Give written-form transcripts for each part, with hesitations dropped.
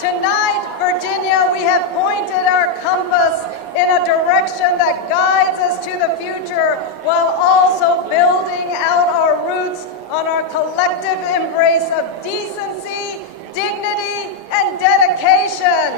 Tonight, Virginia, we have pointed our compass in a direction that guides us to the future while also building out our roots on our collective embrace of decency, dignity, and dedication.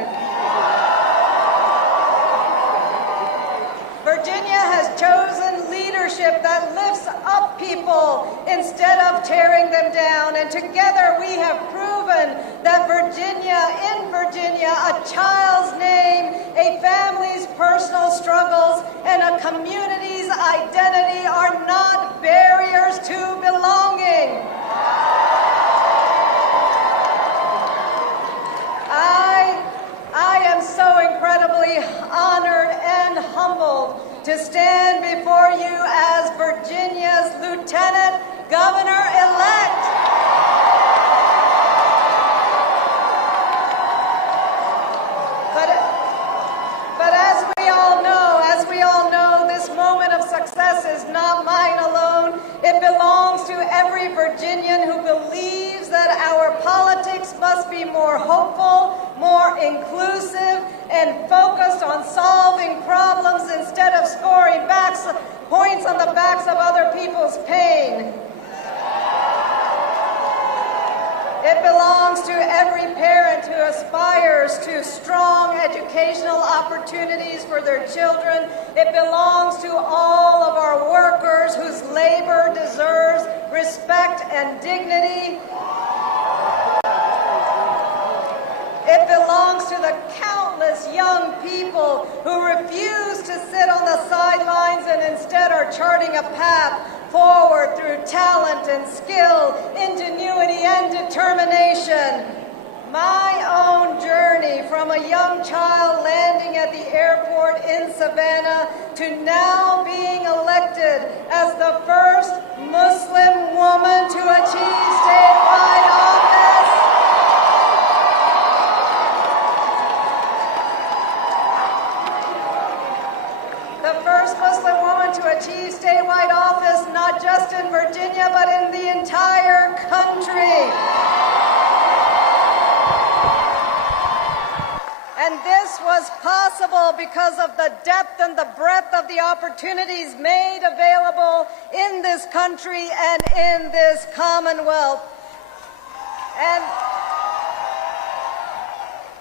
Virginia has chosen leadership that lifts up people instead of tearing them down. And together we have proven that in Virginia, a child's name, a family's personal struggles, and a community's identity are not barriers to belonging. I am so incredibly honored and humbled to stand before you as Virginia's Lieutenant Governor-Elect. But as we all know, this moment of success is not mine alone. It belongs to every Virginian who believes that our politics must be more hopeful, more inclusive, and focused on solving problems instead of scoring points on the backs of other people's pain. It belongs to every parent who aspires to strong educational opportunities for their children. It belongs to all of our workers whose labor deserves respect and dignity. It belongs to the countless young people who refuse to sit on the sidelines and instead are charting a path forward through talent and skill, ingenuity and determination. My own journey from a young child landing at the airport in Savannah to now being elected as the first Muslim woman to achieve statewide office. The first Muslim woman to achieve statewide office, not just in Virginia, but in the entire country. And this was possible because of the depth and the breadth of the opportunities made available in this country and in this Commonwealth. And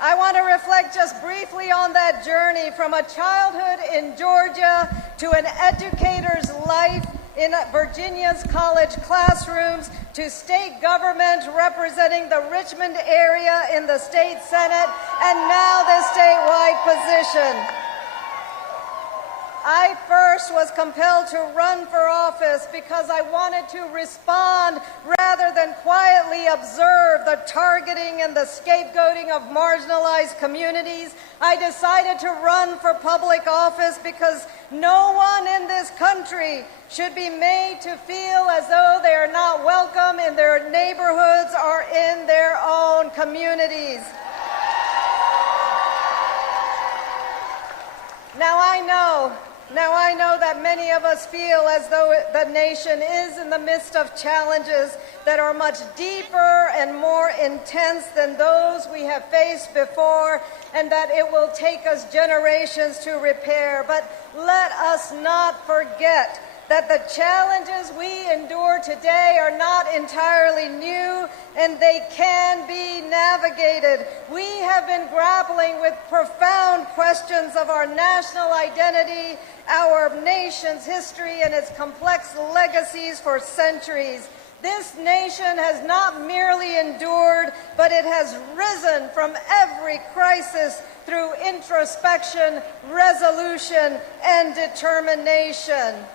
I want to reflect just briefly on that journey from a childhood in Georgia to an educator's life in Virginia's college classrooms to state government representing the Richmond area in the state Senate and now this statewide position. I first was compelled to run for office because I wanted to respond rather than quietly observe the targeting and the scapegoating of marginalized communities. I decided to run for public office because no one in this country should be made to feel as though they are not welcome in their neighborhoods or in their own communities. Now I know that many of us feel as though the nation is in the midst of challenges that are much deeper and more intense than those we have faced before, and that it will take us generations to repair. But let us not forget that the challenges we endure today are not entirely new, and they can be navigated. We have been grappling with profound questions of our national identity, our nation's history, and its complex legacies for centuries. This nation has not merely endured, but it has risen from every crisis through introspection, resolution, and determination.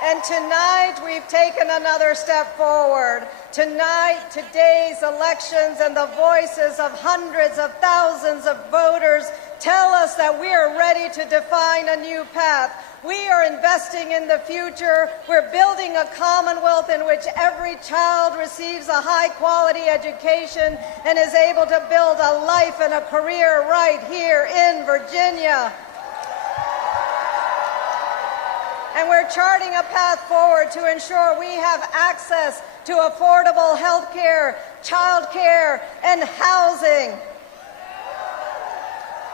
And tonight, we've taken another step forward. Tonight, today's elections and the voices of hundreds of thousands of voters tell us that we are ready to define a new path. We are investing in the future. We're building a Commonwealth in which every child receives a high-quality education and is able to build a life and a career right here in Virginia. And we're charting a path forward to ensure we have access to affordable health care, child care, and housing.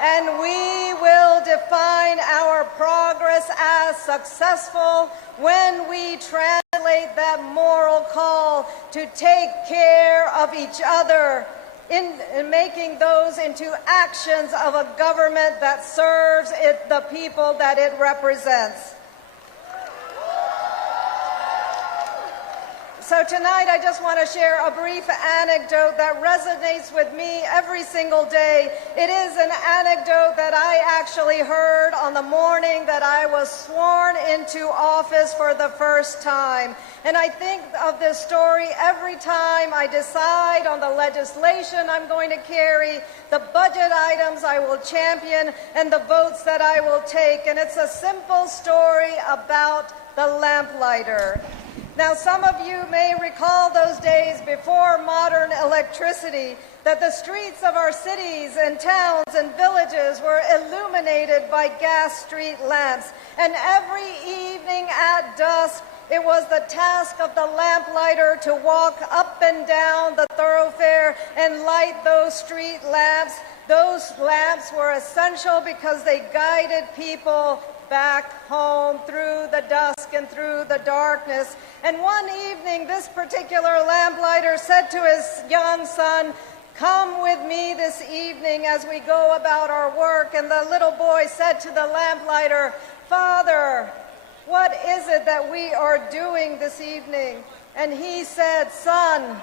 And we will define our progress as successful when we translate that moral call to take care of each other in making those into actions of a government that serves the people that it represents. So tonight I just want to share a brief anecdote that resonates with me every single day. It is an anecdote that I actually heard on the morning that I was sworn into office for the first time. And I think of this story every time I decide on the legislation I'm going to carry, the budget items I will champion, and the votes that I will take. And it's a simple story about the lamplighter. Now, some of you may recall those days before modern electricity, that the streets of our cities and towns and villages were illuminated by gas street lamps. And every evening at dusk, it was the task of the lamplighter to walk up and down the thoroughfare and light those street lamps. Those lamps were essential because they guided people back home through the dusk and through the darkness. And one evening, this particular lamplighter said to his young son, "Come with me this evening as we go about our work." And the little boy said to the lamplighter, "Father, what is it that we are doing this evening?" And he said, son,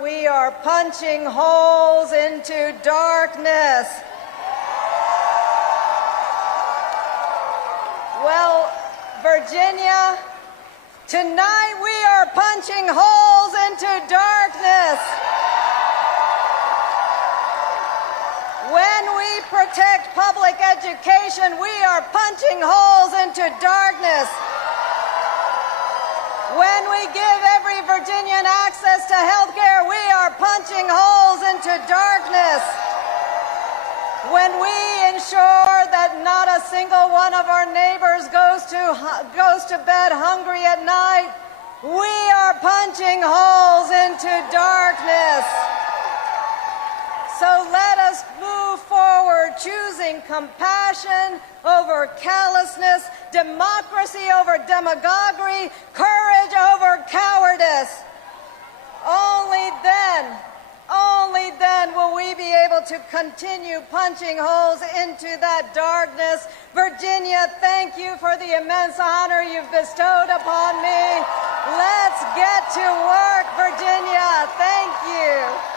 "We are punching holes into darkness." Well, Virginia, tonight we are punching holes into darkness. When we protect public education, we are punching holes into darkness. When we give every Virginian access to health care, we are punching holes into darkness. When we ensure that not a single one of our neighbors goes to bed hungry at night, we are punching holes into darkness. So let us move forward, choosing compassion over callousness, democracy over demagoguery, courage over cowardice. Only then will we be able to continue punching holes into that darkness. Virginia, thank you for the immense honor you've bestowed upon me. Let's get to work, Virginia. Thank you.